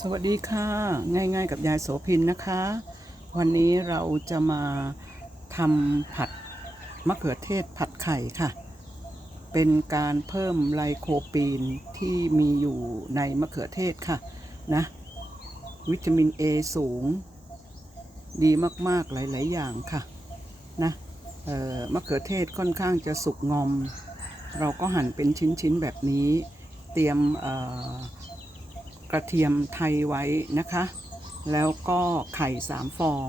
สวัสดีค่ะง่าย ๆ กับยายโสพินนะคะ วันนี้เราจะมาทำผัดมะเขือเทศผัดไข่ค่ะ เป็นการเพิ่มไลโคปีนที่มีอยู่ในมะเขือเทศค่ะนะ วิตามิน A สูง ดีมากๆหลาย ๆ อย่างค่ะนะมะเขือเทศค่อนข้างจะสุกงอม เราก็หั่นเป็นชิ้น ๆ แบบนี้ เตรียมเกระเทียมไทยไว้นะคะ แล้วก็ไข่สามฟอง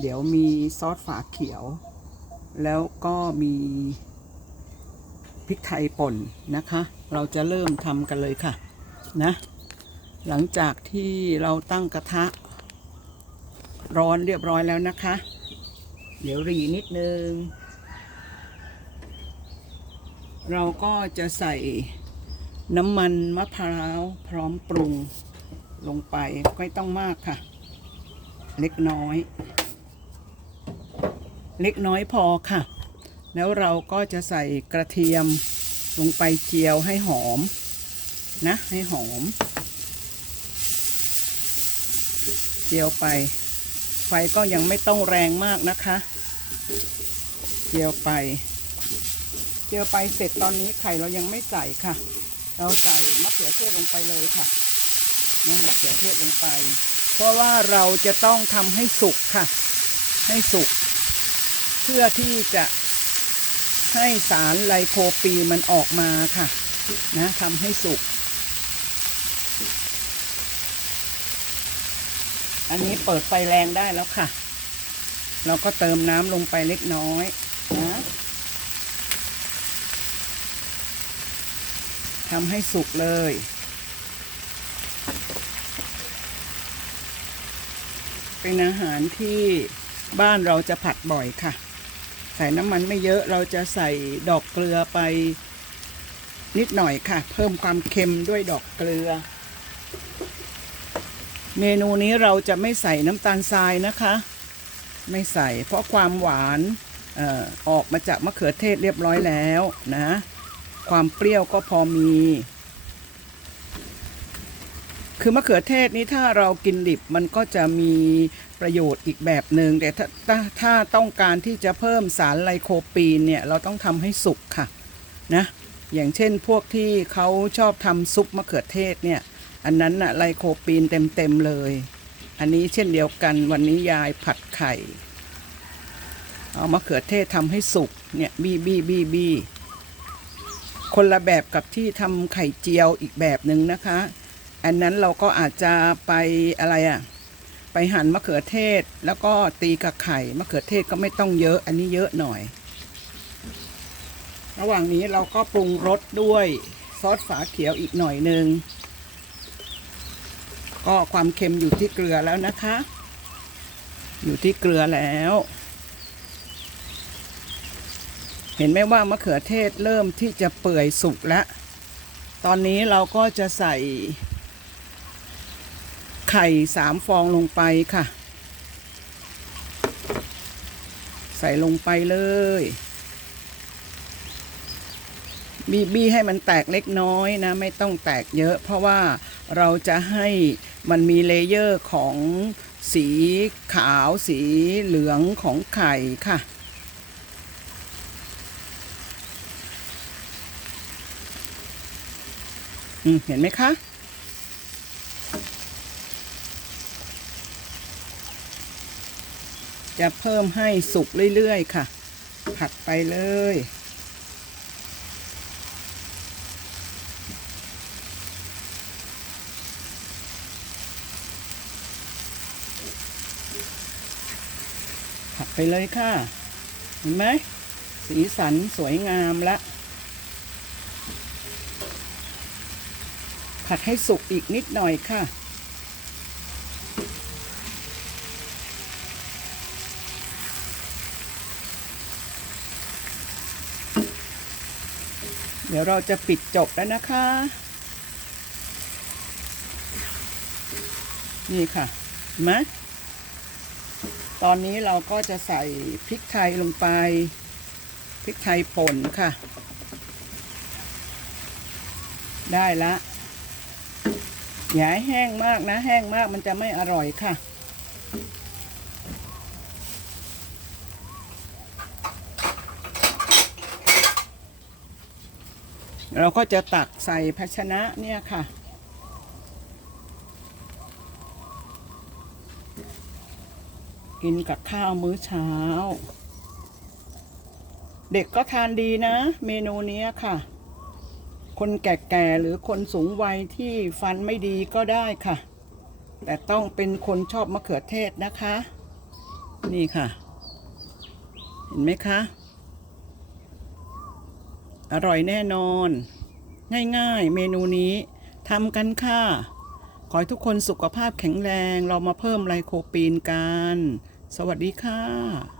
เดี๋ยวมีซอสฝาเขียว แล้วก็มีพริกไทยป่นนะคะ เราจะเริ่มทำกันเลยค่ะนะ หลังจากที่เราตั้งกระทะ ร้อนเรียบร้อยแล้วนะคะ เดี๋ยวรีนิดนึง เราก็จะใส่ น้ำมันมะพร้าวพร้อมปรุงลงไปไม่ต้องมากค่ะ เล็กน้อย เล็กน้อยพอค่ะ แล้วเราก็จะใส่กระเทียมลงไปเจียวให้หอม นะ ให้หอม เจียวไป ไฟก็ยังไม่ต้องแรงมากนะคะ เจียวไป เจียวไปเสร็จตอนนี้ไข่เรายังไม่ใส่ค่ะ เราใส่มะเขือเทศลงไปเลยค่ะนะมะเขือเทศลงไป เพราะว่าเราจะต้องทำให้สุกค่ะ ให้สุก เพื่อที่จะให้สารไลโคปีนมันออกมาค่ะ นะทำให้สุก อันนี้เปิดไฟแรงได้แล้วค่ะ เราก็เติมน้ำลงไปเล็กน้อยนะ ทำให้สุกเลย เป็นอาหารที่บ้านเราจะผัดบ่อยค่ะ ใส่น้ำมันไม่เยอะเราจะใส่ดอกเกลือไปนิดหน่อยค่ะ เพิ่มความเค็มด้วยดอกเกลือ เมนูนี้เราจะไม่ใส่น้ำตาลทรายนะคะ ไม่ใส่เพราะความหวานออออกมาจากมะเขือเทศเรียบร้อยแล้วนะ ความเปรี้ยวก็พอมี คือมะเขือเทศนี้ถ้าเรากินดิบมันก็จะมีประโยชน์อีกแบบหนึ่งแต่ถ้าถ้าถ้าต้องการที่จะเพิ่มสารไลโคปีนเนี่ย เราต้องทำให้สุกค่ะนะอย่างเช่นพวกที่เขาชอบทำซุปมะเขือเทศเนี่ย อันนั้นน่ะไลโคปีนเต็มๆเลย อันนี้เช่นเดียวกันวันนี้ยายผัดไข่ เอามะเขือเทศทำให้สุกเนี่ย บี้บี้บี้บี้ คนละแบบกับที่ทำไข่เจียวอีกแบบหนึ่งนะคะ อันนั้นเราก็อาจจะไปอะไรอะ่ะไปหั่นมะเขือเทศแล้วก็ตีกับไข่มะเขือเทศก็ไม่ต้องเยอะอันนี้เยอะหน่อย ระหว่างนี้เราก็ปรุงรสด้วยซอสฝาเขียวอีกหน่อยหนึ่งก็ความเค็มอยู่ที่เกลือแล้วนะคะ อยู่ที่เกลือแล้ว เห็นไหมว่ามะเขือเทศเริ่มที่จะเปื่อยสุกแล้ว ตอนนี้เราก็จะใส่ ไข่สามฟองลงไปค่ะ ใส่ลงไปเลย บีบี้ให้มันแตกเล็กน้อยนะ ไม่ต้องแตกเยอะ เพราะว่าเราจะให้มันมีเลเยอร์ของสีขาวสีเหลืองของไข่ค่ะ อืม เห็นไหมคะ จะเพิ่มให้สุกเรื่อย ๆ ค่ะ ผัดไปเลย ผัดไปเลยค่ะ เห็นไหม สีสันสวยงามละ ผัดให้สุกอีกนิดหน่อยค่ะ เดี๋ยวเราจะปิดจบแล้วนะคะ นี่ค่ะเห็นไหมตอนนี้เราก็จะใส่พริกไทยลงไป พริกไทยป่นค่ะ ได้ละ อย่าให้แห้งมากนะ แห้งมากมันจะไม่อร่อยค่ะ เราก็จะตักใส่ภาชนะเนี่ยค่ะกินกับข้าวมื้อเช้า เด็กก็ทานดีนะ เมนูนี้ค่ะ คนแก่ๆหรือคนสูงวัยที่ฟันไม่ดีก็ได้ค่ะ แต่ต้องเป็นคนชอบมะเขือเทศนะคะ นี่ค่ะ เห็นไหมคะ อร่อยแน่นอน ง่ายๆ เมนูนี้ทำกันค่ะ ขอให้ทุกคนสุขภาพแข็งแรง เรามาเพิ่มไลโคปีนกัน สวัสดีค่ะ